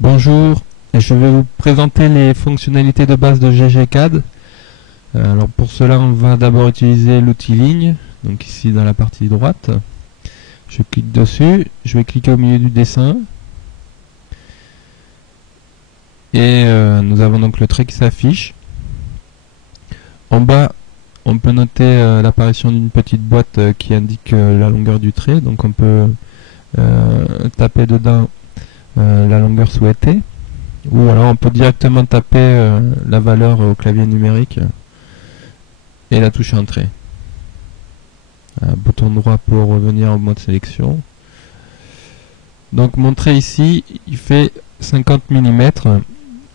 Bonjour, je vais vous présenter les fonctionnalités de base de GGCAD. Alors pour cela, on va d'abord utiliser l'outil ligne, donc ici dans la partie droite. Je clique dessus, je vais cliquer au milieu du dessin. Et nous avons donc le trait qui s'affiche. En bas, on peut noter l'apparition d'une petite boîte qui indique la longueur du trait. Donc on peut taper dedans la longueur souhaitée. Ou alors on peut directement taper la valeur au clavier numérique et la touche entrée. Un bouton droit pour revenir en mode sélection. Donc mon trait ici, il fait 50 mm.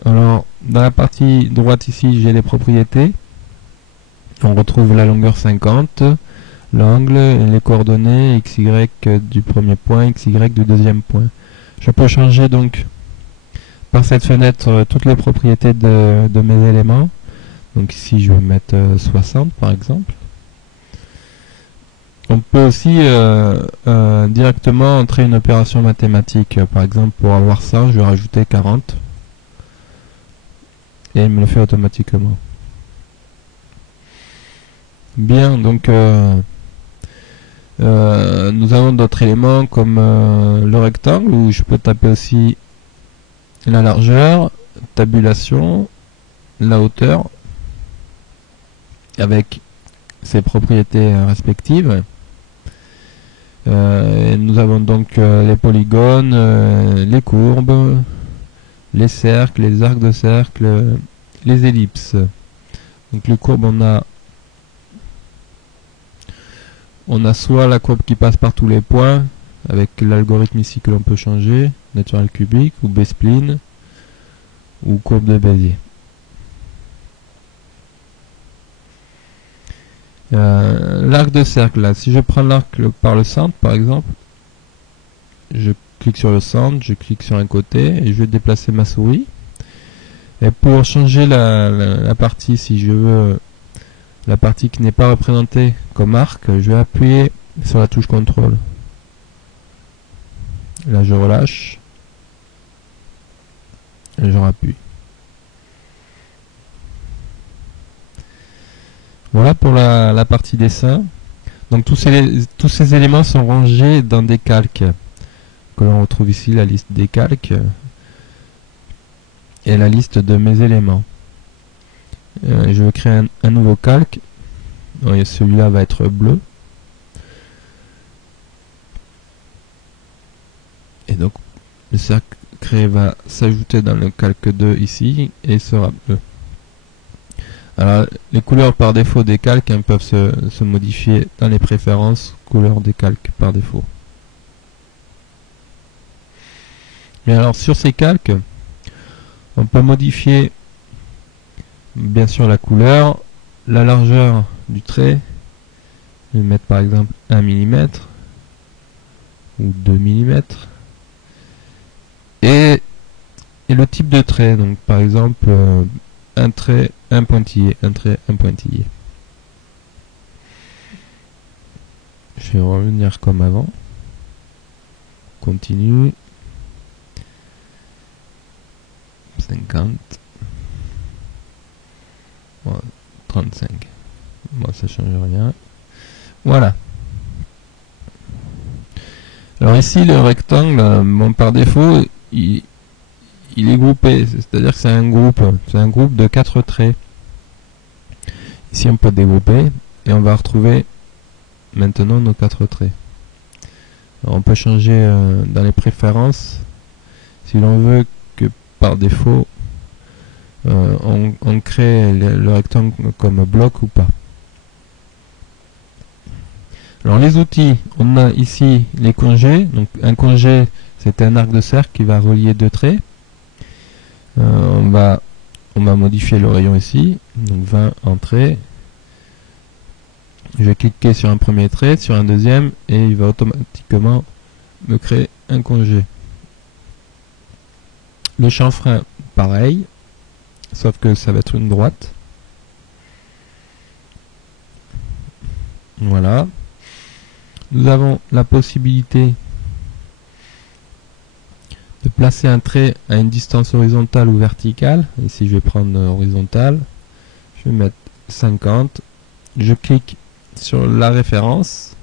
Alors dans la partie droite ici, j'ai les propriétés. On retrouve la longueur 50, l'angle, les coordonnées, XY du premier point, XY du deuxième point. Je peux changer donc par cette fenêtre toutes les propriétés de mes éléments. Donc ici je vais mettre 60 par exemple. On peut aussi directement entrer une opération mathématique. Par exemple pour avoir ça, je vais rajouter 40 et il me le fait automatiquement. Bien, donc nous avons d'autres éléments comme le rectangle où je peux taper aussi la largeur, tabulation, la hauteur avec ses propriétés respectives. Nous avons donc les polygones, les courbes, les cercles, les arcs de cercle, les ellipses. Donc les courbes, on a soit la courbe qui passe par tous les points, avec l'algorithme ici que l'on peut changer, naturel cubique, ou B-spline, ou courbe de Bézier. L'arc de cercle, là, si je prends l'arc par le centre, par exemple, je clique sur le centre, je clique sur un côté, et je vais déplacer ma souris. Et pour changer la partie, si je veux, la partie qui n'est pas représentée comme arc, je vais appuyer sur la touche contrôle. Là je relâche et je rappuie. Voilà pour la partie dessin. Donc tous ces éléments sont rangés dans des calques que l'on retrouve ici, la liste des calques et la liste de mes éléments. Je vais créer un nouveau calque. Celui-là va être bleu. Et donc le cercle créé va s'ajouter dans le calque 2 ici et sera bleu. Alors les couleurs par défaut des calques peuvent se modifier dans les préférences couleurs des calques par défaut. Mais alors sur ces calques, on peut modifier bien sûr la couleur, la largeur du trait. Je vais mettre par exemple 1 mm ou 2 mm. Et le type de trait, donc par exemple un trait, un pointillé, un trait, un pointillé. Je vais revenir comme avant. Continue. 50. Bon, 35. Bon, ça change rien. Voilà. Alors ici, le rectangle, bon, par défaut, il est groupé, c'est-à-dire que c'est un groupe de 4 traits. Ici on peut dégrouper et on va retrouver maintenant nos 4 traits. Alors on peut changer dans les préférences si l'on veut que par défaut on crée le rectangle comme bloc ou pas. Alors les outils, on a ici les congés. Donc un congé, c'est un arc de cercle qui va relier 2 traits. On va modifier le rayon ici, donc 20 entrées. Je vais cliquer sur un premier trait, sur un deuxième, et il va automatiquement me créer un congé. Le chanfrein, pareil, sauf que ça va être une droite. Voilà. Nous avons la possibilité de placer un trait à une distance horizontale ou verticale. Ici je vais prendre horizontale, je vais mettre 50, je clique sur la référence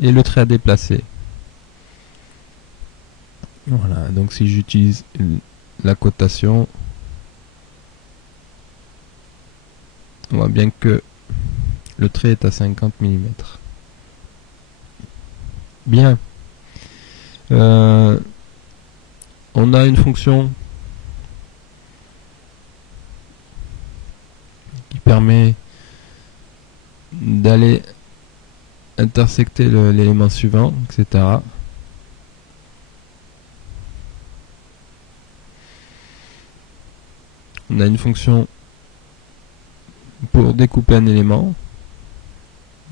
et le trait à déplacer. Voilà, donc si j'utilise la cotation, on voit bien que le trait est à 50 mm. Bien. On a une fonction qui permet d'aller intersecter l'élément suivant, etc. On a une fonction pour découper un élément.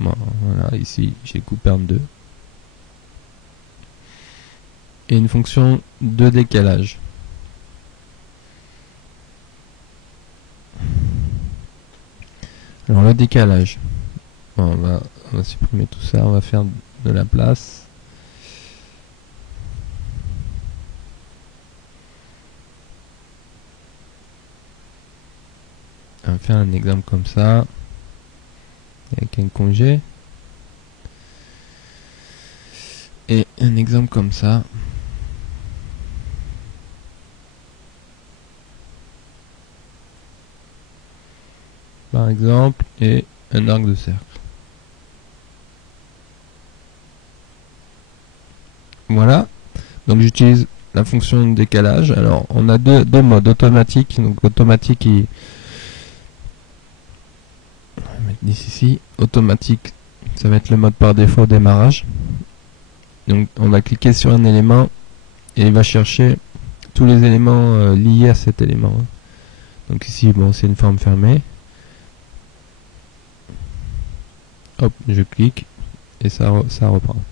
Bon, voilà, ici j'ai coupé en deux. Et une fonction de décalage. Alors le décalage, bon, on va supprimer tout ça, on va faire de la place. On va faire un exemple comme ça, avec un congé. Et un exemple comme ça. Par exemple, et un arc de cercle. Voilà. Donc j'utilise la fonction de décalage. Alors on a deux modes automatique. Donc automatique on va mettre ici. Automatique, ça va être le mode par défaut démarrage. Donc on va cliquer sur un élément et il va chercher tous les éléments liés à cet élément. Donc ici, bon, c'est une forme fermée. Hop, je clique et ça reprend.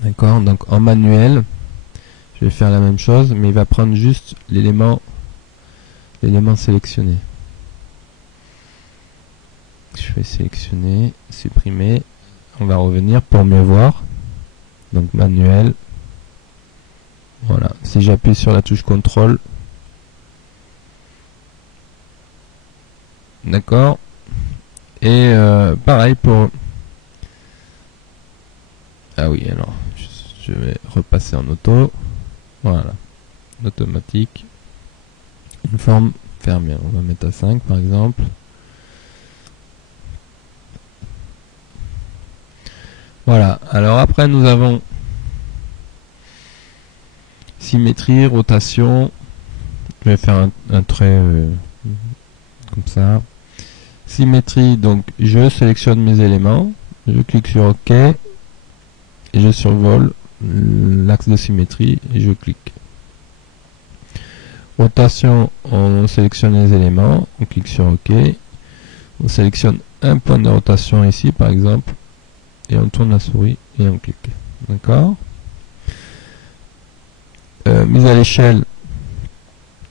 D'accord, donc en manuel, je vais faire la même chose, mais il va prendre juste l'élément sélectionné. Je vais sélectionner, supprimer. On va revenir pour mieux voir. Donc manuel. Voilà, si j'appuie sur la touche contrôle. D'accord. Et pareil pour... Ah oui, alors je vais repasser en auto. Voilà, automatique. Une forme fermée, on va mettre à 5 par exemple. Voilà, alors après nous avons symétrie, rotation. Je vais faire un trait comme ça. Symétrie, donc je sélectionne mes éléments, je clique sur OK et je survole l'axe de symétrie et je clique. Rotation, on sélectionne les éléments, on clique sur OK, on sélectionne un point de rotation ici par exemple et on tourne la souris et on clique. D'accord. Mise à l'échelle,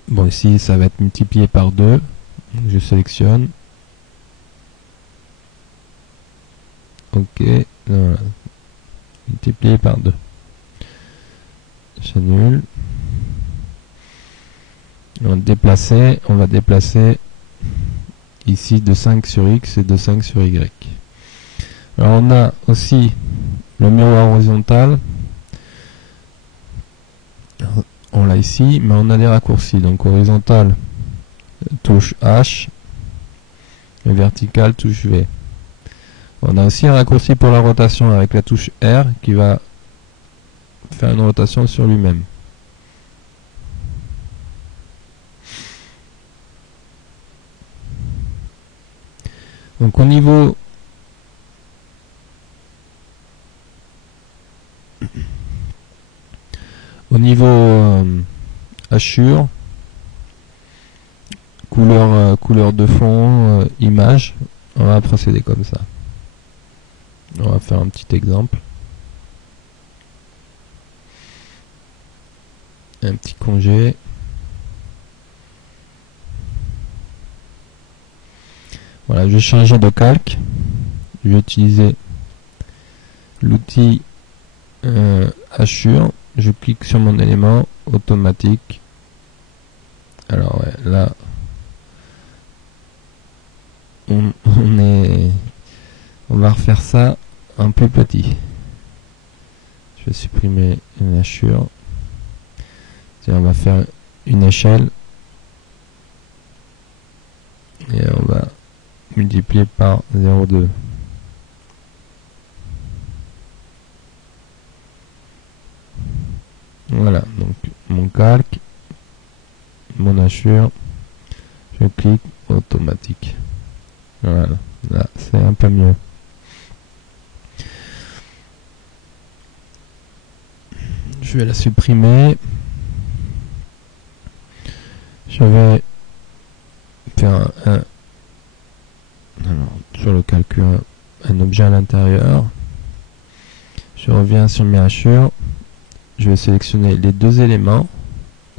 bon ici ça va être multiplié par 2, donc je sélectionne. OK, voilà. Multiplié par 2. J'annule. On va déplacer ici de 5 sur X et de 5 sur Y. Alors on a aussi le miroir horizontal. On l'a ici, mais on a des raccourcis. Donc horizontal, touche H, et vertical, touche V. On a aussi un raccourci pour la rotation avec la touche R qui va faire une rotation sur lui-même. Donc au niveau hachure, couleur de fond, image, on va procéder comme ça. On va faire un petit exemple. Un petit congé. Voilà, je vais changer de calque. Je vais utiliser l'outil hachure. je clique sur mon élément automatique. Alors ouais, là on va refaire ça en plus petit. Je vais supprimer une hachure. On va faire une échelle et on va multiplier par 0,2. Voilà, donc mon calque, mon hachure, je clique automatique. Voilà, là c'est un peu mieux. Je vais la supprimer. Je vais faire alors, sur le calcul un objet à l'intérieur. Je reviens sur mes hachures. Je vais sélectionner les deux éléments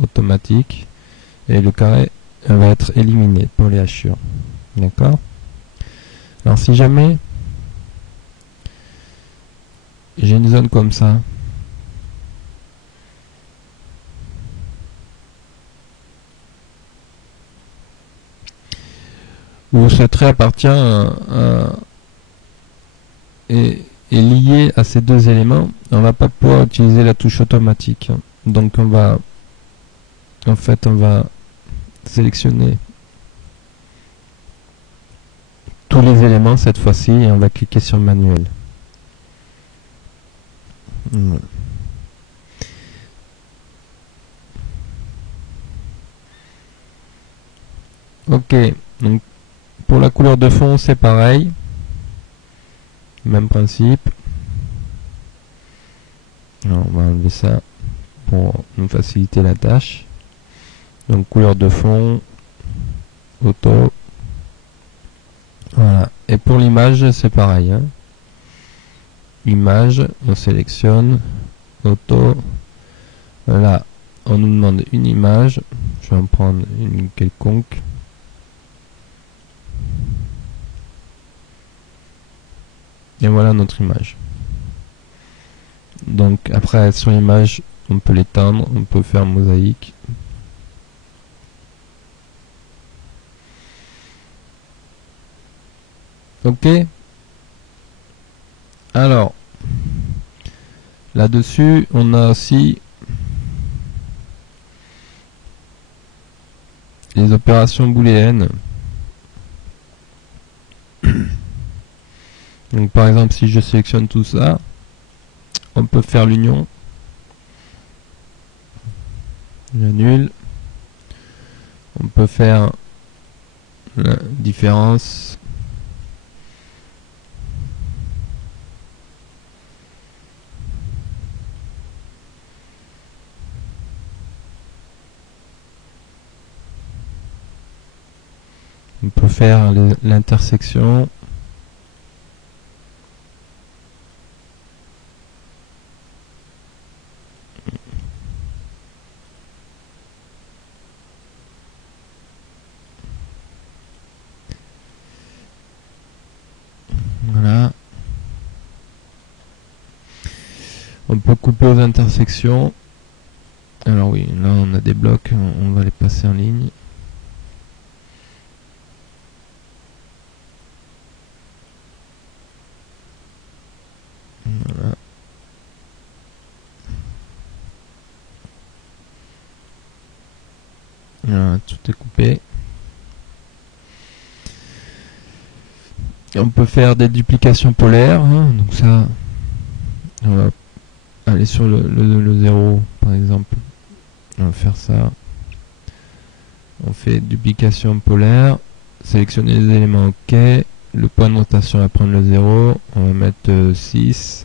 automatiques et le carré va être éliminé pour les hachures. D'accord? Alors si jamais j'ai une zone comme ça, où ce trait appartient est lié à ces deux éléments, on va pas pouvoir utiliser la touche automatique. Donc on va sélectionner tous les éléments cette fois-ci et on va cliquer sur manuel. Voilà. Ok, donc pour la couleur de fond c'est pareil, même principe. Alors, on va enlever ça pour nous faciliter la tâche. Donc couleur de fond, auto. Voilà. Et pour l'image c'est pareil. Hein. Image, on sélectionne, auto. Là, on nous demande une image. Je vais en prendre une quelconque. Et voilà notre image. Donc après sur l'image, on peut l'éteindre, on peut faire mosaïque. Ok. Alors là-dessus, on a aussi les opérations booléennes. Donc par exemple, si je sélectionne tout ça, on peut faire l'union. J'annule. On peut faire la différence. On peut faire l'intersection. Voilà. On peut couper aux intersections. Alors oui, là on a des blocs, on va les passer en ligne. Voilà. Voilà, tout est coupé. Et on peut faire des duplications polaires, hein, donc ça, on va aller sur le 0 par exemple. On va faire ça. On fait duplication polaire, sélectionner les éléments OK, le point de notation va prendre le 0, on va mettre 6.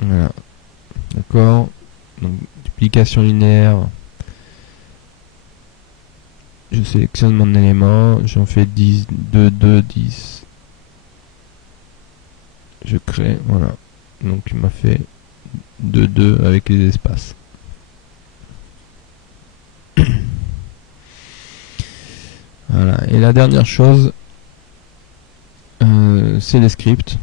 Voilà. D'accord. Donc duplication linéaire. Je sélectionne mon élément, j'en fais 10, 2, 2, 10. Je crée, voilà. Donc il m'a fait 2, 2 avec les espaces. Voilà. Et la dernière chose, c'est les scripts.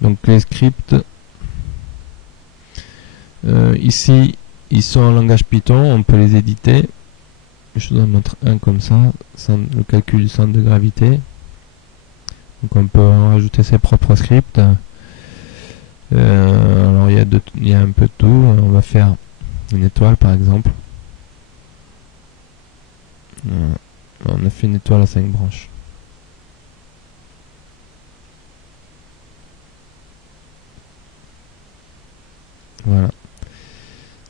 Donc les scripts, ici, ils sont en langage Python, on peut les éditer. Je vous en montre un comme ça, le calcul du centre de gravité. Donc on peut en rajouter ses propres scripts. Alors il y a un peu de tout. On va faire une étoile par exemple. On a fait une étoile à 5 branches. Voilà.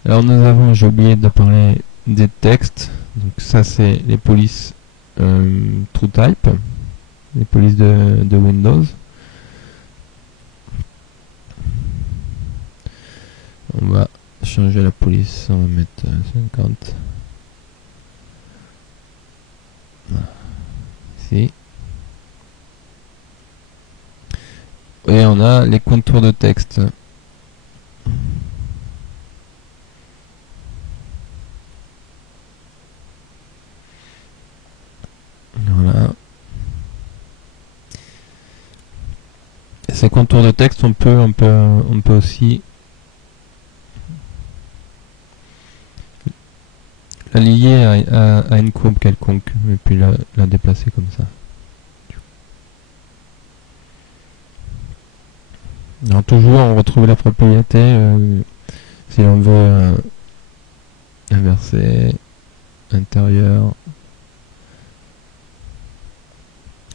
Alors nous avons, j'ai oublié de parler des textes. Donc ça c'est les polices TrueType, les polices de Windows. On va changer la police, on va mettre 50. Voilà. Ici. Et on a les contours de texte. Voilà. Et ces contours de texte, on peut aussi la lier à une courbe quelconque et puis la déplacer comme ça. Alors toujours on retrouve la propriété si l'on veut inverser, intérieur,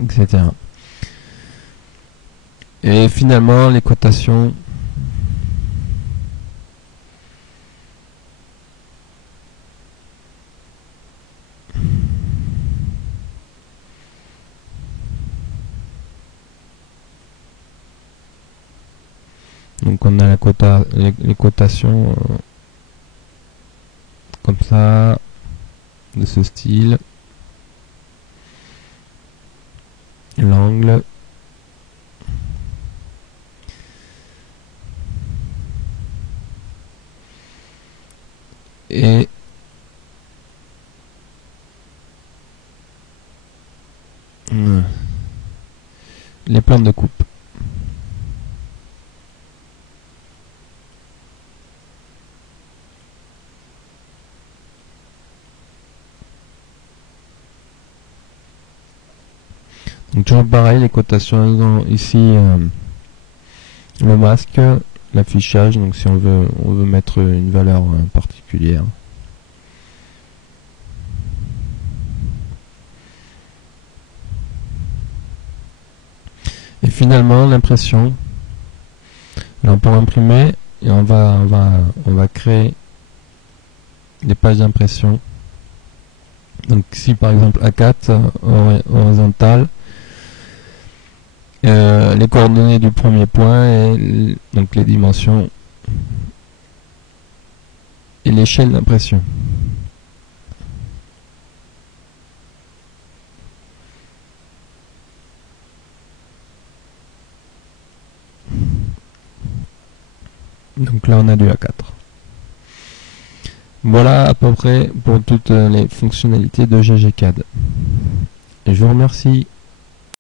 etc. Et finalement les cotations. Donc on a les cotations comme ça, de ce style, l'angle, et les plans de coupe. Donc toujours pareil, les cotations ici, le masque, l'affichage, donc si on veut mettre une valeur particulière. Et finalement l'impression. Alors pour imprimer, on va créer des pages d'impression. Donc ici par exemple A4 horizontal, les coordonnées du premier point et donc les dimensions et l'échelle d'impression. Donc là on a du A4. Voilà à peu près pour toutes les fonctionnalités de GGCAD. Et je vous remercie.